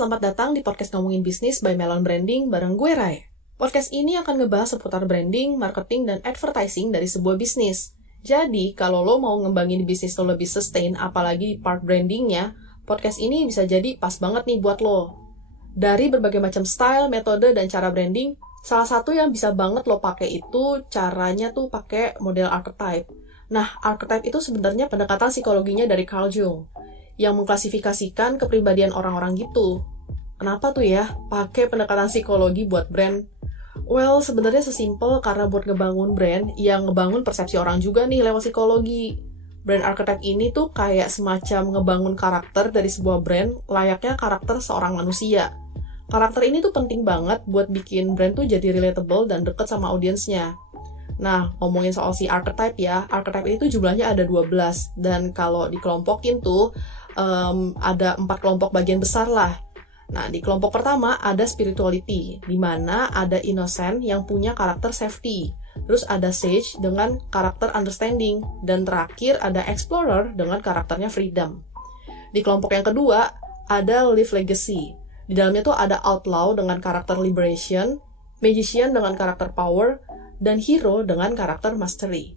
selamat datang di podcast Ngomongin Bisnis by Melon Branding bareng gue, Rai. Podcast ini akan ngebahas seputar branding, marketing, dan advertising dari sebuah bisnis. Jadi, kalau lo mau ngembangin bisnis lo lebih sustain, apalagi part brandingnya, podcast ini bisa jadi pas banget nih buat lo. Dari berbagai macam style, metode, dan cara branding, salah satu yang bisa banget lo pakai itu caranya tuh pakai model archetype. Nah, archetype itu sebenarnya pendekatan psikologinya dari Carl Jung, yang mengklasifikasikan kepribadian orang-orang gitu. Kenapa tuh ya pakai pendekatan psikologi buat brand? Well, sebenarnya sesimpel karena buat ngebangun brand, yang ngebangun persepsi orang juga nih lewat psikologi. Brand archetype ini tuh kayak semacam ngebangun karakter dari sebuah brand, layaknya karakter seorang manusia. Karakter ini tuh penting banget buat bikin brand tuh jadi relatable dan deket sama audiensnya. Nah, ngomongin soal si archetype ya, archetype ini tuh jumlahnya ada 12, dan kalau dikelompokin tuh, ada 4 kelompok bagian besar lah. Nah, di kelompok pertama ada spirituality, di mana ada innocent yang punya karakter safety. Terus ada sage dengan karakter understanding, dan terakhir ada explorer dengan karakternya freedom. Di kelompok yang kedua ada live legacy. Di dalamnya tuh ada outlaw dengan karakter liberation, magician dengan karakter power, dan hero dengan karakter mastery.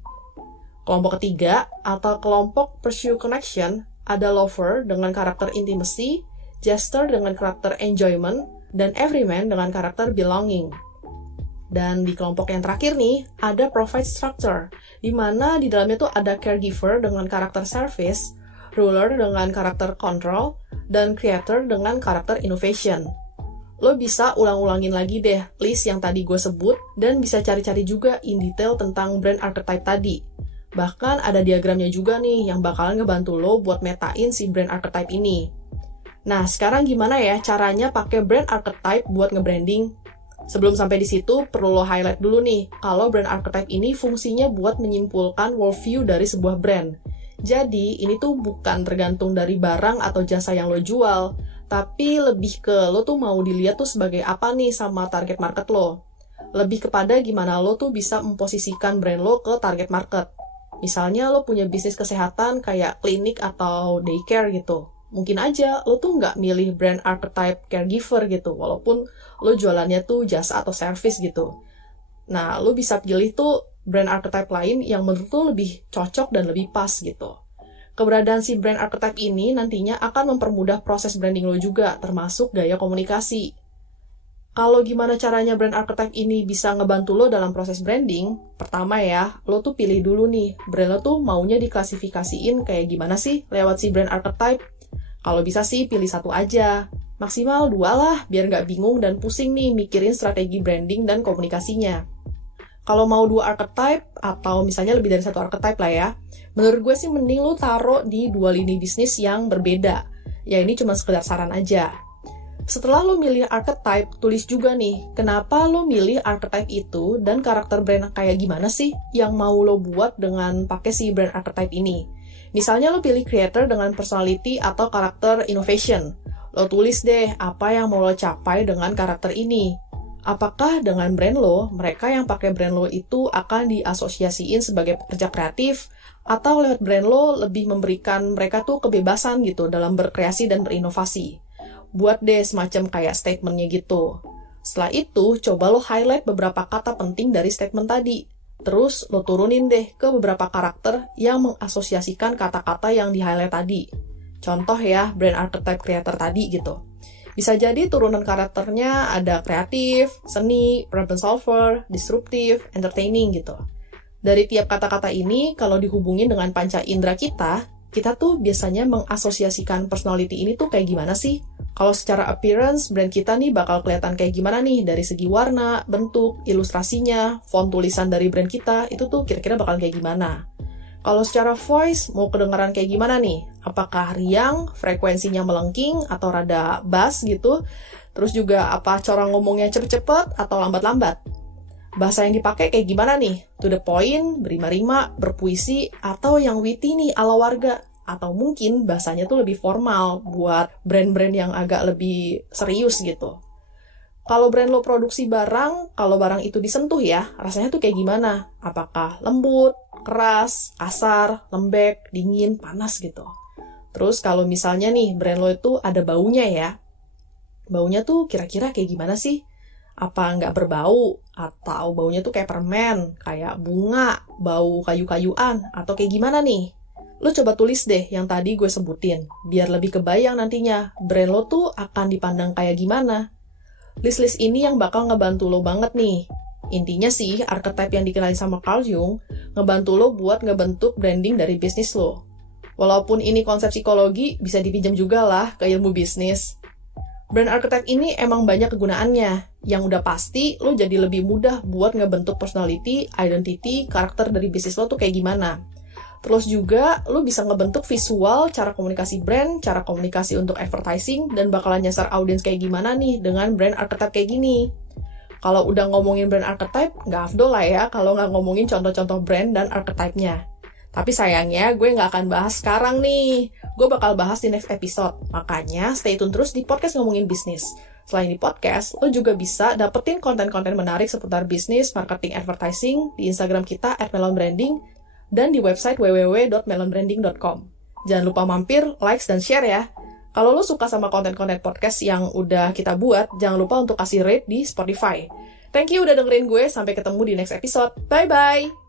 Kelompok ketiga atau kelompok pursue connection ada lover dengan karakter intimacy, jester dengan karakter enjoyment, dan everyman dengan karakter belonging. Dan di kelompok yang terakhir nih, ada provide structure, di mana di dalamnya tuh ada caregiver dengan karakter service, ruler dengan karakter control, dan creator dengan karakter innovation. Lo bisa ulang-ulangin lagi deh list yang tadi gue sebut, dan bisa cari-cari juga in detail tentang brand archetype tadi. Bahkan ada diagramnya juga nih yang bakalan ngebantu lo buat metain si brand archetype ini. Nah, sekarang gimana ya caranya pakai brand archetype buat nge-branding? Sebelum sampai di situ, perlu lo highlight dulu nih, kalau brand archetype ini fungsinya buat menyimpulkan worldview dari sebuah brand. Jadi, ini tuh bukan tergantung dari barang atau jasa yang lo jual, tapi lebih ke lo tuh mau dilihat tuh sebagai apa nih sama target market lo. Lebih kepada gimana lo tuh bisa memposisikan brand lo ke target market. Misalnya lo punya bisnis kesehatan kayak klinik atau daycare gitu. Mungkin aja lo tuh nggak milih brand archetype caregiver gitu, walaupun lo jualannya tuh jasa atau service gitu. Nah, lo bisa pilih tuh brand archetype lain yang menurut lo lebih cocok dan lebih pas gitu. Keberadaan si brand archetype ini nantinya akan mempermudah proses branding lo juga, termasuk gaya komunikasi. Kalau gimana caranya brand archetype ini bisa ngebantu lo dalam proses branding, pertama ya, lo tuh pilih dulu nih, brand lo tuh maunya diklasifikasiin kayak gimana sih lewat si brand archetype. Kalau bisa sih pilih satu aja, maksimal 2 lah, biar nggak bingung dan pusing nih mikirin strategi branding dan komunikasinya. Kalau mau 2 archetype, atau misalnya lebih dari 1 archetype lah ya, menurut gue sih mending lo taruh di 2 lini bisnis yang berbeda. Ya ini cuma sekedar saran aja. Setelah lo milih archetype, tulis juga nih, kenapa lo milih archetype itu dan karakter brand kayak gimana sih yang mau lo buat dengan pakai si brand archetype ini. Misalnya lo pilih creator dengan personality atau karakter innovation. Lo tulis deh apa yang mau lo capai dengan karakter ini. Apakah dengan brand lo, mereka yang pakai brand lo itu akan diasosiasiin sebagai pekerja kreatif, atau lewat brand lo lebih memberikan mereka tuh kebebasan gitu dalam berkreasi dan berinovasi. Buat deh semacam kayak statementnya gitu. Setelah itu, coba lo highlight beberapa kata penting dari statement tadi. Terus lo turunin deh ke beberapa karakter yang mengasosiasikan kata-kata yang di-highlight tadi. Contoh ya, brand archetype creator tadi gitu. Bisa jadi turunan karakternya ada kreatif, seni, problem solver, disruptive, entertaining gitu. Dari tiap kata-kata ini, kalau dihubungin dengan panca indera kita tuh biasanya mengasosiasikan personality ini tuh kayak gimana sih? Kalau secara appearance, brand kita nih bakal kelihatan kayak gimana nih dari segi warna, bentuk, ilustrasinya, font tulisan dari brand kita, itu tuh kira-kira bakal kayak gimana. Kalau secara voice, mau kedengaran kayak gimana nih? Apakah riang, frekuensinya melengking, atau rada bass gitu? Terus juga apa cara ngomongnya cepet-cepet atau lambat-lambat? Bahasa yang dipakai kayak gimana nih? To the point, berima-rima, berpuisi, atau yang witty nih ala warga? Atau mungkin bahasanya tuh lebih formal buat brand-brand yang agak lebih serius gitu. Kalau brand lo produksi barang, kalau barang itu disentuh ya, rasanya tuh kayak gimana? Apakah lembut, keras, kasar, lembek, dingin, panas gitu. Terus kalau misalnya nih brand lo itu ada baunya ya, Baunya tuh kira-kira kayak gimana sih? Apa nggak berbau? Atau baunya tuh kayak permen, kayak bunga, bau kayu-kayuan, atau kayak gimana nih? Lo coba tulis deh yang tadi gue sebutin, biar lebih kebayang nantinya brand lo tuh akan dipandang kayak gimana. List-list ini yang bakal ngebantu lo banget nih. Intinya sih, archetype yang dikenali sama Carl Jung ngebantu lo buat ngebentuk branding dari bisnis lo. Walaupun ini konsep psikologi, bisa dipinjam juga lah ke ilmu bisnis. Brand archetype ini emang banyak kegunaannya. Yang udah pasti, lo jadi lebih mudah buat ngebentuk personality, identity, karakter dari bisnis lo tuh kayak gimana. Terus juga, lo bisa ngebentuk visual, cara komunikasi brand, cara komunikasi untuk advertising, dan bakalan nyasar audiens kayak gimana nih dengan brand archetype kayak gini. Kalau udah ngomongin brand archetype, nggak afdol lah ya kalau nggak ngomongin contoh-contoh brand dan archetype-nya. Tapi sayangnya gue nggak akan bahas sekarang nih. Gue bakal bahas di next episode. Makanya stay tune terus di podcast Ngomongin Bisnis. Selain di podcast, lo juga bisa dapetin konten-konten menarik seputar bisnis, marketing, advertising di Instagram kita @melonbranding dan di website www.melonbranding.com. Jangan lupa mampir, likes, dan share ya. Kalau lo suka sama konten-konten podcast yang udah kita buat, jangan lupa untuk kasih rate di Spotify. Thank you udah dengerin gue, sampai ketemu di next episode. Bye-bye!